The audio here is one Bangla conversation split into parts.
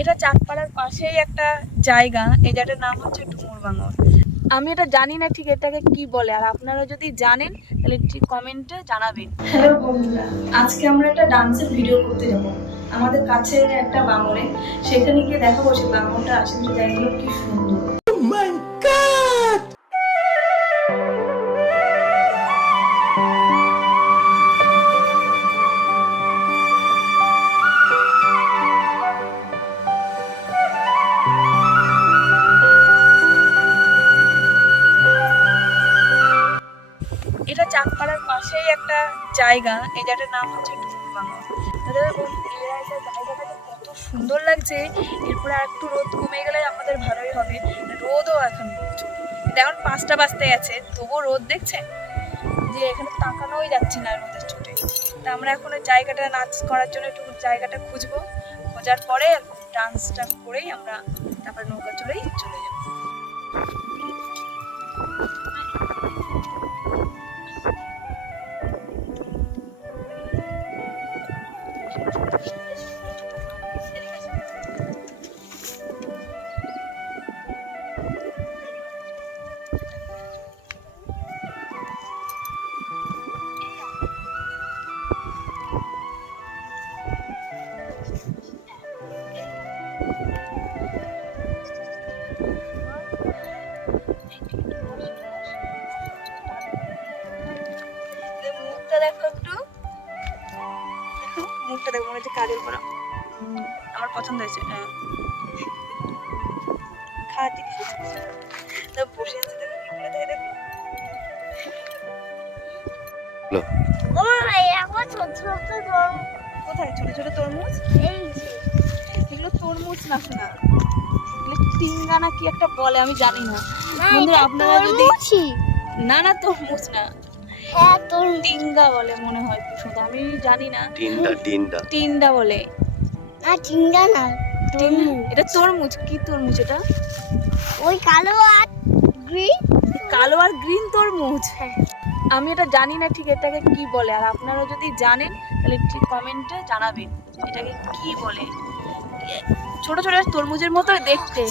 এটা চাঁদপাড়ার পাশেই একটা জায়গা, এই জায়গাটার নাম হচ্ছে ডুমুর বাঙর। আমি এটা জানি না ঠিক এটাকে কি বলে, আর আপনারা যদি জানেন, তাহলে ঠিক কমেন্টে জানাবেন। হ্যালো বন্ধুরা, আজকে আমরা একটা ডান্সের ভিডিও করতে যাব। আমাদের কাছে একটা বাঙরে সেখানে গিয়ে দেখাবো সেই বাঙরটা আশেপাশে জায়গাগুলো কি সুন্দর। পাশেই একটা জায়গা এই জায়গাটার নাম হচ্ছে এই কত সুন্দর লাগছে, এরপরে আর একটু রোদ কমে গেলে আমাদের ভালোই হবে। রোদও এখন এখন পাঁচটা বাজতে গেছে, তবুও রোদ দেখছেন? যে এখানে তাকানোই যাচ্ছে না রোদের চোটে। তা আমরা এখন জায়গাটা নাচ করার জন্য একটু জায়গাটা খুঁজবো। খোঁজার পরে ডান্সটা করেই আমরা তারপর নৌকা চড়েই চলে যাব এদের মুখটা দেখো একটু মুখটা দেখো মনে হচ্ছে কাজল করা। আমার পছন্দ হয়েছে হ্যাঁ। খাওয়ার আছে। বসে আছে দেখো কি করে দেয় দেখো। কোথায়? ছোট ছোট তরমুজ? এগুলো তরমুজ না শোনা এগুলো টিঙ্গা না কি একটা বলে আমি জানি না। বন্ধুরা, আপনারা যদি-। না না তরমুজ না। হ্যাঁ তরমুজ টিঙ্গা বলে মনে হয় শুধু আমি জানি না। টিন্ডা টিন্ডা টিন্ডা বলে। না ঝিঙ্গা না এটা তরমুজ কি তরমুজ এটা? ওই কালো আর গ্রিন কালো আর গ্রিন তরমুজ হ্যাঁ। আমি এটা জানি না ঠিক এটাকে কি বলে? আর আপনারা যদি জানেন তাহলে ঠিক কমেন্টে জানাবেন এটাকে কি বলে? ছোট ছোট তরমুজের মতো দেখতে।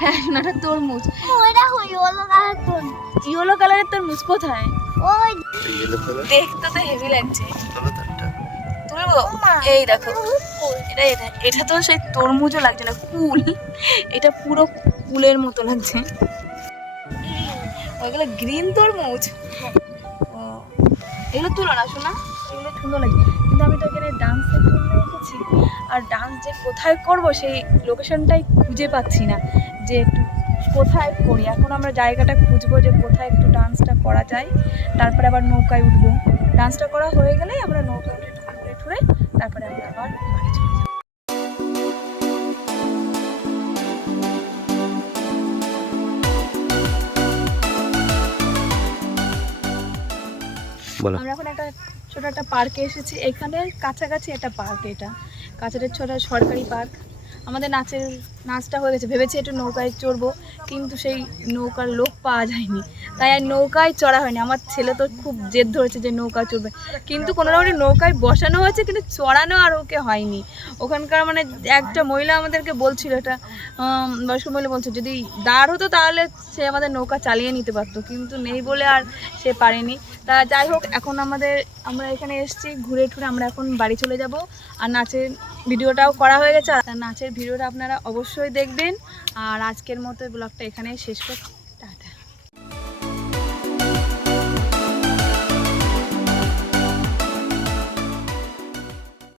হ্যাঁ না তরমুজ ওইটা হই ওলো কালার তরমুজ ইয়েলো কালারের তরমুজ কোথায়? ওই দেখতে তো হেভি লাগছে। তুলবো এই দেখো। এটা এটা এটা তো সেই তরমুজও লাগছে না কুল। এটা পুরো কুলের মতো লাগছে। ওইগুলো গ্রিন তরমুজ। ও এগুলো তুলো না শোনা এগুলো সুন্দর লাগে কিন্তু আমি তো এখানে ডান্সের জন্য এসেছি। আর ডান্স যে কোথায় করব সেই লোকেশনটাই খুঁজে পাচ্ছি না। যে একটু কোথায় করি? এখন আমরা জায়গাটা খুঁজবো যে কোথায় একটু ডান্সটা করা যায়। তারপরে আবার নৌকায় উঠবো। ডান্সটা করা হয়ে গেলেই আমরা নৌকায় উঠে ঘুরে ঠুরে তারপরে আমরা আবার বাড়ি চলে যাব। আমরা এখন একটা ছোট একটা পার্কে এসেছি। এখানে কাছাকাছি একটা পার্ক এটা। কাছাকাছি ছোট সরকারি পার্ক আমাদের নাচের, নাচটা হয়ে গেছে। ভেবেছি একটু নৌকায় চড়বো, কিন্তু সেই নৌকার লোক পাওয়া যায়নি। তাই আর নৌকায় চড়া হয়নি। আমার ছেলে তো খুব জেদ ধরেছে যে নৌকা চড়বে। কিন্তু কোনো রকমের নৌকায় বসানো হয়েছে, কিন্তু চড়ানো আর ওকে হয়নি। ওখানকার মানে একটা মহিলা আমাদেরকে বলছিল এটা বয়স্ক মহিলা বলছে যদি দাঁড় হতো তাহলে সে আমাদের নৌকা চালিয়ে নিতে পারতো, কিন্তু নেই বলে আর সে পারেনি। তা যাই হোক, এখন আমাদের, আমরা এখানে এসেছি, ঘুরে টুরে আমরা এখন বাড়ি চলে যাব। আর নাচের ভিডিওটাও করা হয়ে গেছে। আর নাচের ভিডিওটা আপনারা অবশ্যই দেখবেন। আর আজকের মতো ব্লগটা এখানেই শেষ করছি।